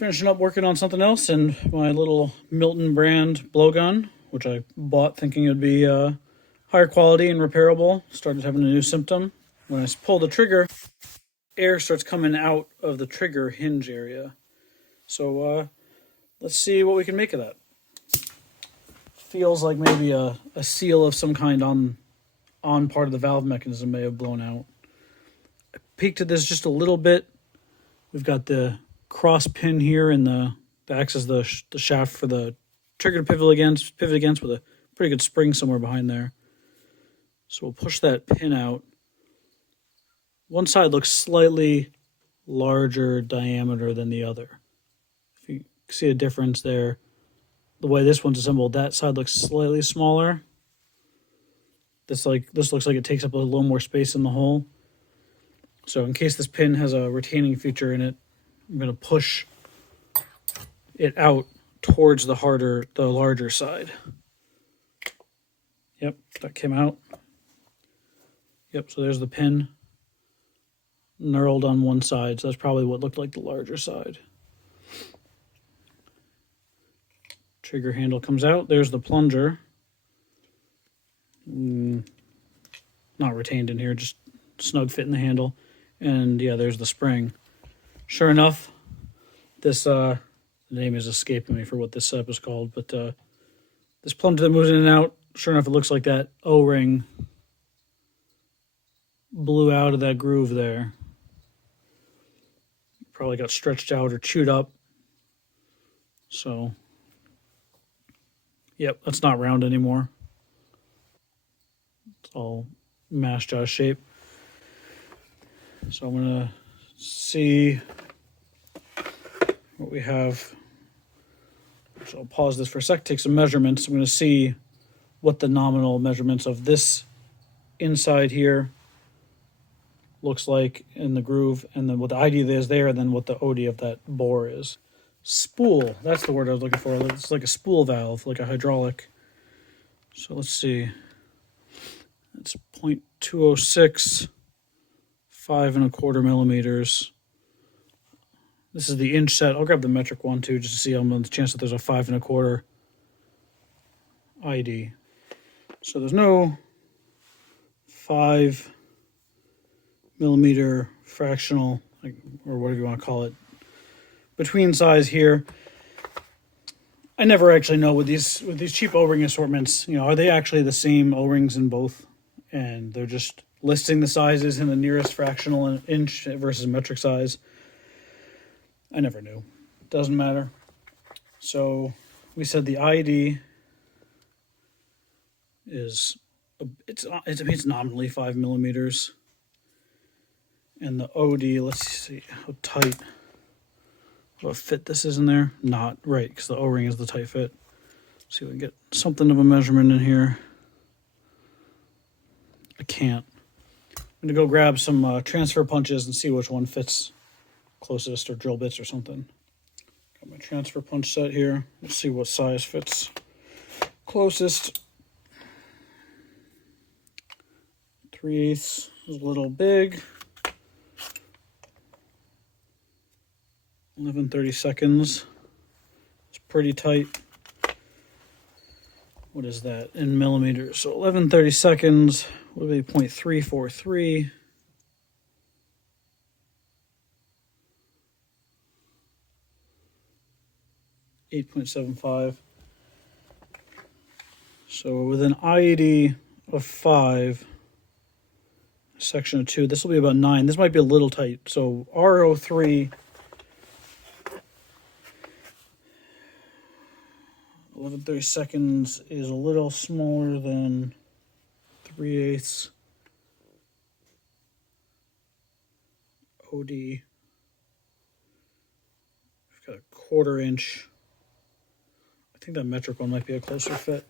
finishing up working on something else, and my little Milton brand blowgun, which I bought thinking it would be higher quality and repairable, started having a new symptom. When I pull the trigger, air starts coming out of the trigger hinge area. So let's see what we can make of that. Feels like maybe a seal of some kind on part of the valve mechanism may have blown out. I peeked at this just a little bit. We've got the cross pin here, and that acts as the shaft for the trigger to pivot against with a pretty good spring somewhere behind there. So we'll push that pin out. One side looks slightly larger diameter than the other. If you see a difference there, the way this one's assembled, that side looks slightly smaller. This looks like it takes up a little more space in the hole. So in case this pin has a retaining feature in it, I'm going to push it out towards the larger side. Yep, that came out. Yep, so there's the pin knurled on one side. So that's probably what looked like the larger side. Trigger handle comes out. There's the plunger. Not retained in here, just snug fit in the handle. And yeah, there's the spring. Sure enough, this the name is escaping me for what this setup is called, but this plunger that moves in and out, sure enough, it looks like that O-ring blew out of that groove there. Probably got stretched out or chewed up. So, yep, that's not round anymore. It's all mashed out of shape. So I'm going to see what we have. So I'll pause this for a sec, take some measurements. I'm going to see what the nominal measurements of this inside here looks like in the groove, and then what the ID is there, and then what the OD of that bore is. Spool, that's the word I was looking for. It's like a spool valve, like a hydraulic. So let's see. It's 0.206, 5¼ millimeters. This is the inch set. I'll grab the metric one too, just to see on the chance that there's a 5¼ ID. So there's no 5 millimeter fractional, or whatever you want to call it, between size here. I never actually know with these cheap O-ring assortments, are they actually the same O-rings in both, and they're just listing the sizes in the nearest fractional inch versus metric size. I never knew. Doesn't matter. So we said the ID is it's nominally 5 millimeters, and the OD, let's see how tight, what fit this is in there. Not right, because the O-ring is the tight fit. Let's see if we can get something of a measurement in here. I can't. I'm going to go grab some transfer punches and see which one fits closest, or drill bits or something. Got my transfer punch set here. Let's see what size fits closest. 3/8 is a little big. 11/32. It's pretty tight. What is that in millimeters? So 11/32 would be 0.343. .75. So with an IED of 5, section of 2, this will be about 9. This might be a little tight. So R03, 11/32 is a little smaller than 3/8 OD. We've got a 1/4 inch. I think that metric one might be a closer fit.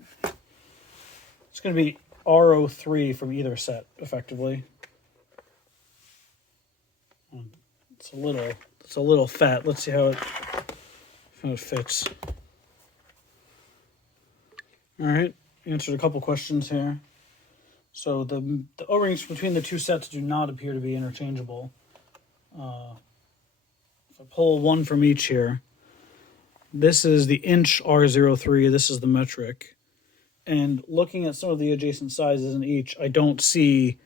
It's going to be R03 from either set, effectively. It's a little fat. Let's see how it fits. All right, answered a couple questions here. So the O-rings between the two sets do not appear to be interchangeable. If I pull one from each here, This is the inch R03. This is the metric. And looking at some of the adjacent sizes in each, I don't see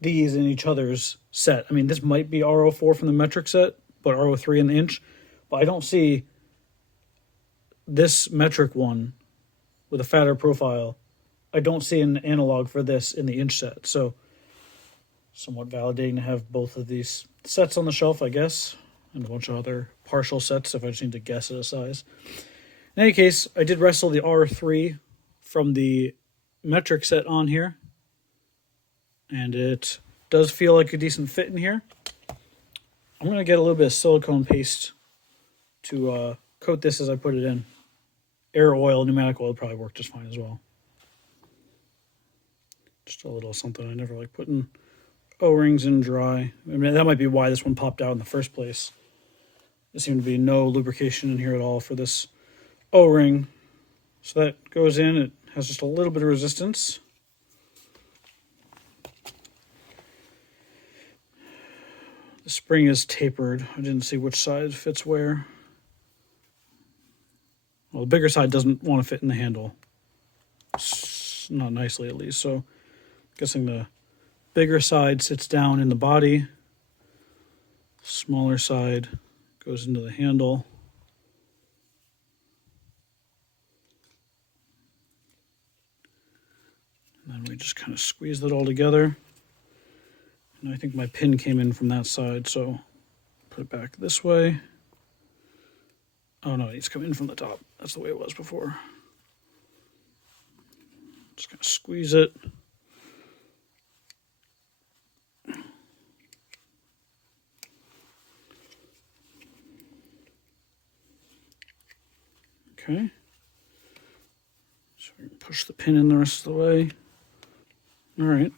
these in each other's set. I mean, this might be R04 from the metric set, but R03 in the inch. But I don't see this metric one with a fatter profile. I don't see an analog for this in the inch set. So somewhat validating to have both of these sets on the shelf, I guess, and a bunch of other partial sets if I just need to guess at a size. In any case, I did wrestle the R3 from the metric set on here, and it does feel like a decent fit in here. I'm going to get a little bit of silicone paste to coat this as I put it in. Air oil, pneumatic oil would probably work just fine as well. Just a little something. I never like putting O-rings in dry. I mean, that might be why this one popped out in the first place. There seemed to be no lubrication in here at all for this O-ring. So that goes in. It has just a little bit of resistance. The spring is tapered. I didn't see which side fits where. Well, the bigger side doesn't want to fit in the handle. Not nicely, at least. So, guessing the bigger side sits down in the body. Smaller side goes into the handle. And then we just kind of squeeze that all together. And I think my pin came in from that side, so put it back this way. Oh no, it's coming in from the top. That's the way it was before. Just gonna squeeze it. Okay. So we can push the pin in the rest of the way. All right.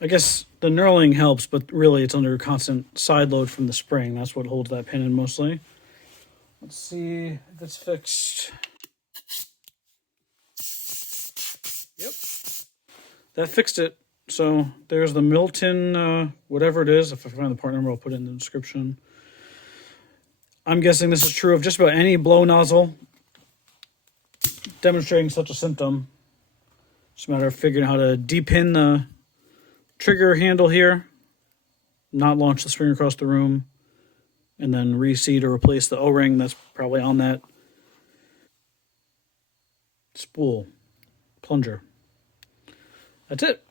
I guess the knurling helps, but really it's under constant side load from the spring. That's what holds that pin in mostly. Let's see if it's fixed. Yep. That fixed it. So there's the Milton, whatever it is. If I find the part number, I'll put it in the description. I'm guessing this is true of just about any blow nozzle demonstrating such a symptom. It's a matter of figuring out how to depin the trigger handle here, not launch the spring across the room, and then reseat or replace the O-ring that's probably on that spool plunger. That's it.